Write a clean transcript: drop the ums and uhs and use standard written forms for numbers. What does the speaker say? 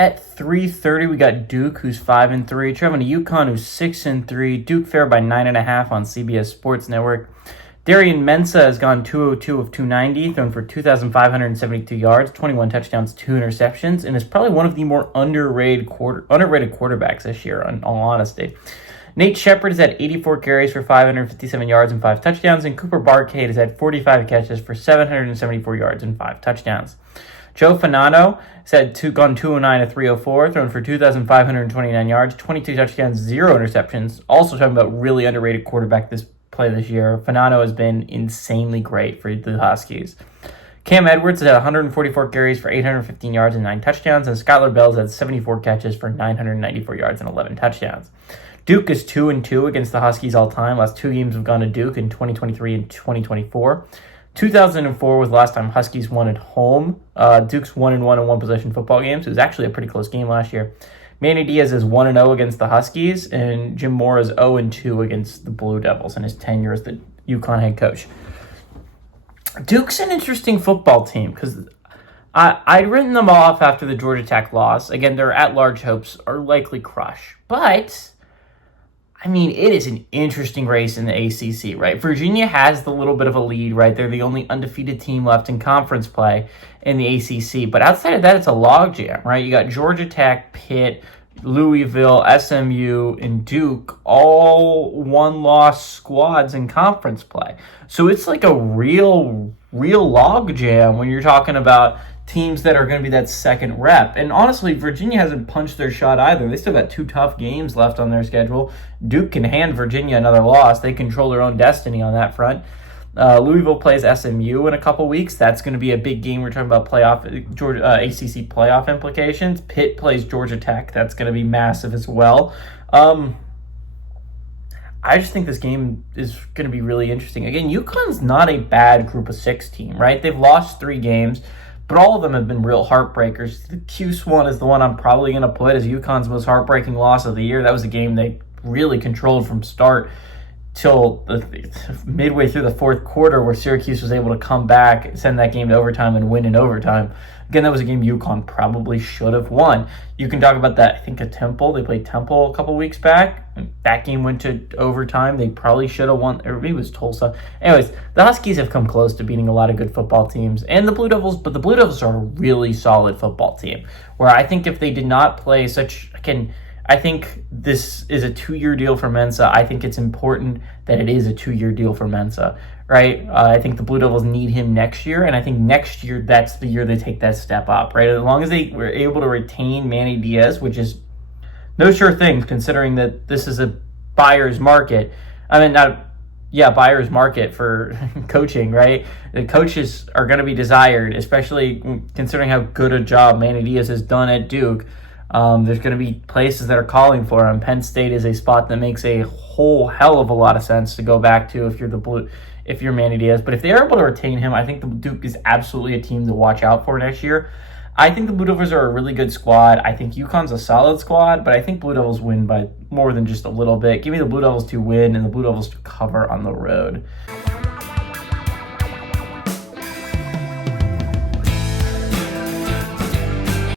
At 3:30, we got Duke, who's 5-3, traveling to UConn, who's 6-3. Duke favored by 9.5 on CBS Sports Network. Darian Mensah has gone 202 of 290, thrown for 2,572 yards, 21 touchdowns, 2 interceptions, and is probably one of the more underrated quarterbacks this year, in all honesty. Nate Shepard has had 84 carries for 557 yards and 5 touchdowns, and Cooper Barcade has had 45 catches for 774 yards and 5 touchdowns. Joe Fanano has gone 209 of 304, thrown for 2,529 yards, 22 touchdowns, 0 interceptions. Also talking about really underrated quarterback this year. Fanano has been insanely great for the Huskies. Cam Edwards has had 144 carries for 815 yards and 9 touchdowns, and Skylar Bell's had 74 catches for 994 yards and 11 touchdowns. Duke is 2-2 against the Huskies all time. Last 2 games have gone to Duke in 2023 and 2024. 2004 was the last time Huskies won at home. Duke's 1-1 in one-possession football games. It was actually a pretty close game last year. Manny Diaz is 1-0 against the Huskies, and Jim Mora is 0-2 against the Blue Devils in his tenure as the UConn head coach. Duke's an interesting football team because I'd written them off after the Georgia Tech loss. Again, their at-large hopes are likely crushed. But, I mean, it is an interesting race in the ACC, right? Virginia has the little bit of a lead, right? They're the only undefeated team left in conference play in the ACC. But outside of that, it's a logjam, right? You got Georgia Tech, Pitt, Louisville, SMU, and Duke, all one-loss squads in conference play. So it's like a real logjam when you're talking about teams that are going to be that second rep. And honestly, Virginia hasn't punched their shot either. They still got 2 tough games left on their schedule. Duke can hand Virginia another loss. They control their own destiny on that front. Louisville plays SMU in a couple weeks. That's going to be a big game. We're talking about ACC playoff implications. Pitt plays Georgia Tech. That's going to be massive as well. I just think this game is going to be really interesting. Again, UConn's not a bad group of 6 team, right? They've lost 3 games, but all of them have been real heartbreakers. The Cuse one is the one I'm probably going to put as UConn's most heartbreaking loss of the year. That was a game they really controlled from start till midway through the fourth quarter, where Syracuse was able to come back, send that game to overtime, and win in overtime. Again, that was a game UConn probably should have won. You can talk about that, I think, at Temple. They played Temple a couple weeks back. That game went to overtime. They probably should have won. Or maybe it was Tulsa. Anyways, the Huskies have come close to beating a lot of good football teams. And the Blue Devils, but the Blue Devils are a really solid football team, where I think if they did not play I think this is a 2-year deal for Mensah. I think it's important that it is a 2-year deal for Mensah, right? I think the Blue Devils need him next year, and I think next year that's the year they take that step up, right? As long as they were able to retain Manny Diaz, which is no sure thing considering that this is a buyer's market. Buyer's market for coaching, right? The coaches are going to be desired, especially considering how good a job Manny Diaz has done at Duke. There's going to be places that are calling for him. Penn State is a spot that makes a whole hell of a lot of sense to go back to if you're Manny Diaz. But if they are able to retain him, I think the Duke is absolutely a team to watch out for next year. I think the Blue Devils are a really good squad. I think UConn's a solid squad, but I think Blue Devils win by more than just a little bit. Give me the Blue Devils to win and the Blue Devils to cover on the road.